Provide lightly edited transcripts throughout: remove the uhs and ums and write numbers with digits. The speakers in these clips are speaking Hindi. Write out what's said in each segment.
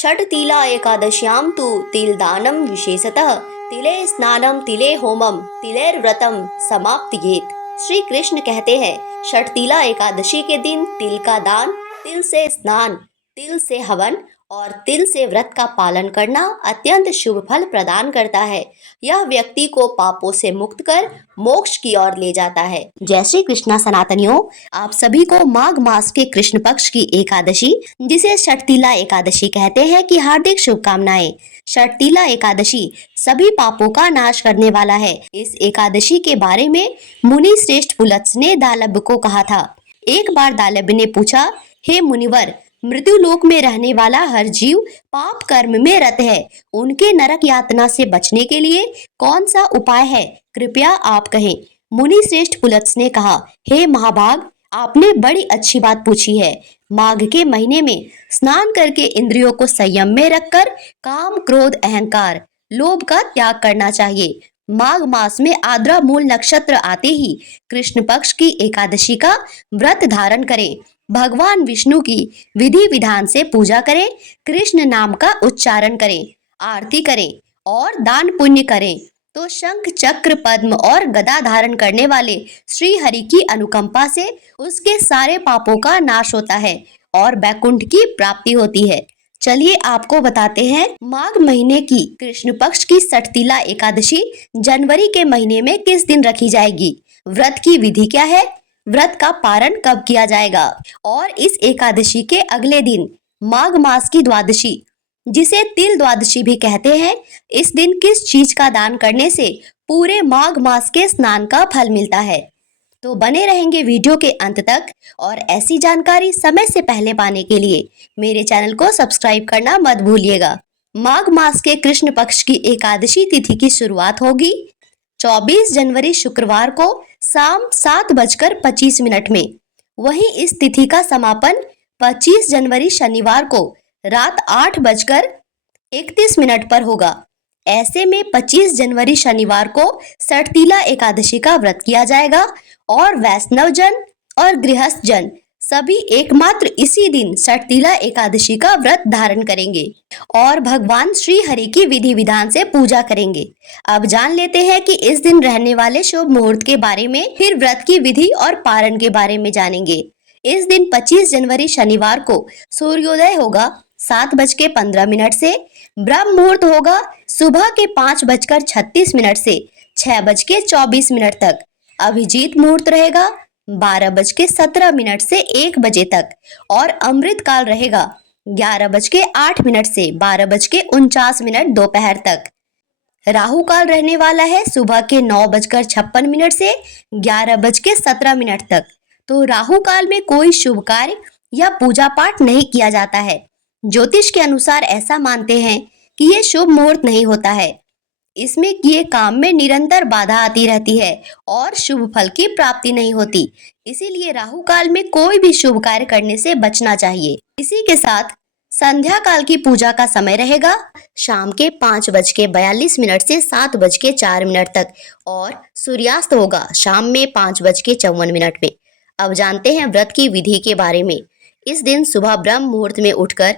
षट्तिला एकादश्यां तु तिलदानं विशेषतः तिले स्नानम तिले होमम तिलेर्व्रतम समाप्तियेत। श्री कृष्ण कहते हैं, षट्तिला एकादशी के दिन तिल का दान, तिल से स्नान, तिल से हवन और तिल से व्रत का पालन करना अत्यंत शुभ फल प्रदान करता है। यह व्यक्ति को पापों से मुक्त कर मोक्ष की ओर ले जाता है। जय श्री कृष्णा सनातनियों, आप सभी को माघ मास के कृष्ण पक्ष की एकादशी, जिसे षट्तिला एकादशी कहते हैं, की हार्दिक शुभकामनाएं। षट्तिला एकादशी सभी पापों का नाश करने वाला है। इस एकादशी के बारे में मुनि श्रेष्ठ पुलत्स ने दालभ को कहा था। एक बार दालभ ने पूछा, हे मुनिवर, मृत्यु लोक में रहने वाला हर जीव पाप कर्म में रत है, उनके नरक यातना से बचने के लिए कौन सा उपाय है, कृपया आप कहें। मुनि श्रेष्ठ पुलत्स ने कहा, हे महाभाग, आपने बड़ी अच्छी बात पूछी है। माघ के महीने में स्नान करके इंद्रियों को संयम में रखकर काम, क्रोध, अहंकार, लोभ का त्याग करना चाहिए। माघ मास में आद्रा मूल नक्षत्र आते ही कृष्ण पक्ष की एकादशी का व्रत धारण करें। भगवान विष्णु की विधि विधान से पूजा करें, कृष्ण नाम का उच्चारण करें, आरती करें और दान पुण्य करें तो शंख, चक्र, पद्म और गदा धारण करने वाले श्री हरि की अनुकंपा से उसके सारे पापों का नाश होता है और वैकुंठ की प्राप्ति होती है। चलिए आपको बताते हैं, माघ महीने की कृष्ण पक्ष की षट्तिला एकादशी जनवरी के महीने में किस दिन रखी जाएगी, व्रत की विधि क्या है, व्रत का पारण कब किया जाएगा और इस एकादशी के अगले दिन माघ मास की द्वादशी, जिसे तिल द्वादशी भी कहते हैं, इस दिन किस चीज का दान करने से पूरे माघ मास के स्नान का फल मिलता है। तो बने रहेंगे वीडियो के अंत तक और ऐसी जानकारी समय से पहले पाने के लिए मेरे चैनल को सब्सक्राइब करना मत भूलिएगा। माघ मास के कृष्ण पक्ष की एकादशी तिथि की शुरुआत होगी 24 जनवरी शुक्रवार को शाम 7:25 में। वहीं इस तिथि का समापन 25 जनवरी शनिवार को रात 8:31 पर होगा। ऐसे में 25 जनवरी शनिवार को षट्तिला एकादशी का व्रत किया जाएगा और वैष्णव जन और गृहस्थ जन सभी एकमात्र इसी दिन षट्तिला एकादशी का व्रत धारण करेंगे और भगवान श्री हरि की विधि विधान से पूजा करेंगे। अब जान लेते हैं कि इस दिन रहने वाले शुभ मुहूर्त के बारे में, फिर व्रत की विधि और पारण के बारे में जानेंगे। इस दिन 25 जनवरी शनिवार को सूर्योदय होगा 7:15 से, ब्रह्म मुहूर्त होगा सुबह के 5:36 से 6:24 तक, अभिजीत मुहूर्त रहेगा 12:17 से 1 बजे तक और अमृत काल रहेगा 11:08 से 12:49 दोपहर तक। राहु काल रहने वाला है सुबह के 9:56 से 11:17 तक। तो राहु काल में कोई शुभ कार्य या पूजा पाठ नहीं किया जाता है। ज्योतिष के अनुसार ऐसा मानते हैं कि ये शुभ मुहूर्त नहीं होता है, इसमें किए काम में निरंतर बाधा आती रहती है और शुभ फल की प्राप्ति नहीं होती। इसीलिए राहु काल में कोई भी शुभ कार्य करने से बचना चाहिए। इसी के साथ संध्या काल की पूजा का समय रहेगा शाम के 5:42 से 7:04 तक और सूर्यास्त होगा शाम में 5:54 में। अब जानते हैं व्रत की विधि के बारे में। इस दिन सुबह ब्रह्म मुहूर्त में उठकर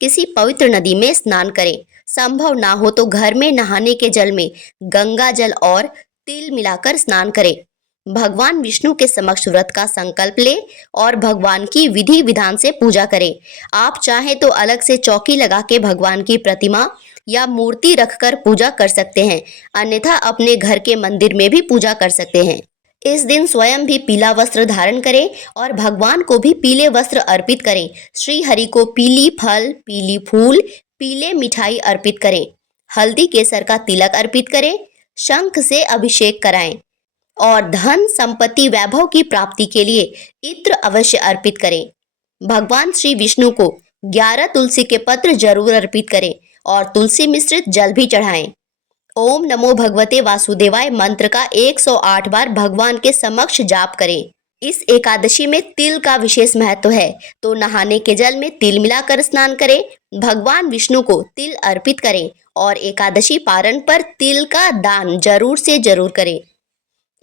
किसी पवित्र नदी में स्नान करें। संभव ना हो तो घर में नहाने के जल में गंगा जल और तिल मिलाकर स्नान करें। भगवान विष्णु के समक्ष व्रत का संकल्प ले और भगवान की विधि विधान से पूजा करें। आप चाहें तो अलग से चौकी लगा के भगवान की प्रतिमा या मूर्ति रखकर पूजा कर सकते हैं, अन्यथा अपने घर के मंदिर में भी पूजा कर सकते हैं। इस दिन स्वयं भी पीला वस्त्र धारण करें और भगवान को भी पीले वस्त्र अर्पित करें। श्री हरि को पीली फल, पीली फूल, पीले मिठाई अर्पित करें। हल्दी केसर का तिलक अर्पित करें। शंख से अभिषेक कराएं और धन, संपत्ति, वैभव की प्राप्ति के लिए इत्र अवश्य अर्पित करें। भगवान श्री विष्णु को 11 तुलसी के पत्र जरूर अर्पित करें और तुलसी मिश्रित जल भी चढ़ाएं। ओम नमो भगवते वासुदेवाय मंत्र का 108 बार भगवान के समक्ष जाप करें। इस एकादशी में तिल का विशेष महत्व है, तो नहाने के जल में तिल मिलाकर स्नान करें। भगवान विष्णु को तिल अर्पित करें और एकादशी पारण पर तिल का दान जरूर से जरूर करें।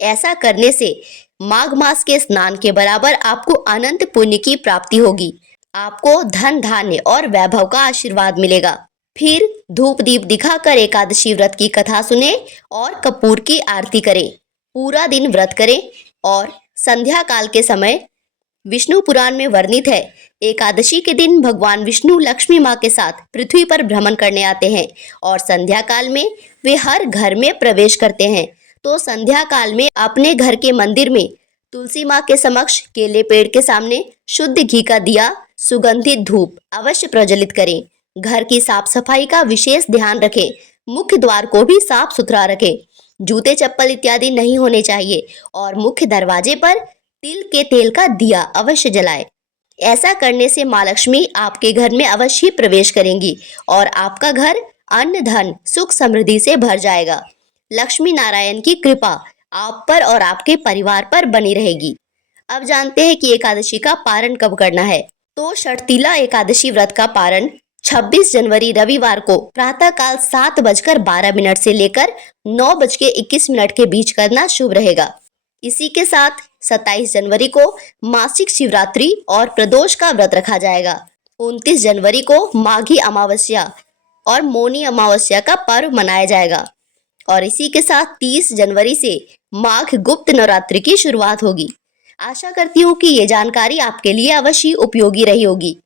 ऐसा करने से माघ मास के स्नान के बराबर आपको अनंत पुण्य की प्राप्ति होगी। आपको धन धान्य और वैभव का आशीर्वाद मिलेगा। फिर धूप दीप दिखाकर एकादशी व्रत की कथा सुने और कपूर की आरती करें। पूरा दिन व्रत करें और संध्या काल के समय विष्णु पुराण में वर्णित है, एकादशी के दिन भगवान विष्णु लक्ष्मी माँ के साथ पृथ्वी पर भ्रमण करने आते हैं और संध्या काल में वे हर घर में प्रवेश करते हैं। तो संध्या काल में अपने घर के मंदिर में तुलसी माँ के समक्ष केले पेड़ के सामने शुद्ध घी का दिया, सुगंधित धूप अवश्य प्रज्वलित करें। घर की साफ सफाई का विशेष ध्यान रखें। मुख्य द्वार को भी साफ सुथरा रखें। जूते चप्पल इत्यादि नहीं होने चाहिए और मुख्य दरवाजे पर तिल के तेल का दिया अवश्य जलाएं। ऐसा करने से माँ लक्ष्मी आपके घर में अवश्य प्रवेश करेंगी और आपका घर अन्न धन सुख समृद्धि से भर जाएगा। लक्ष्मी नारायण की कृपा आप पर और आपके परिवार पर बनी रहेगी। अब जानते हैं कि एकादशी का पारण कब करना है। तो षटतिला एकादशी व्रत का पारण 26 जनवरी रविवार को प्रातःकाल 7:12 से लेकर 9:21 के बीच करना शुभ रहेगा। इसी के साथ 27 जनवरी को मासिक शिवरात्रि और प्रदोष का व्रत रखा जाएगा। 29 जनवरी को माघी अमावस्या और मौनी अमावस्या का पर्व मनाया जाएगा और इसी के साथ 30 जनवरी से माघ गुप्त नवरात्रि की शुरुआत होगी। आशा करती हूँ कि ये जानकारी आपके लिए अवश्य उपयोगी रही होगी।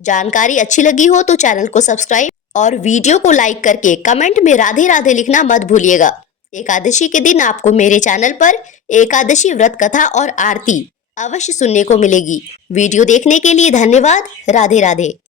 जानकारी अच्छी लगी हो तो चैनल को सब्सक्राइब और वीडियो को लाइक करके कमेंट में राधे राधे लिखना मत भूलिएगा। एकादशी के दिन आपको मेरे चैनल पर एकादशी व्रत कथा और आरती अवश्य सुनने को मिलेगी। वीडियो देखने के लिए धन्यवाद। राधे राधे।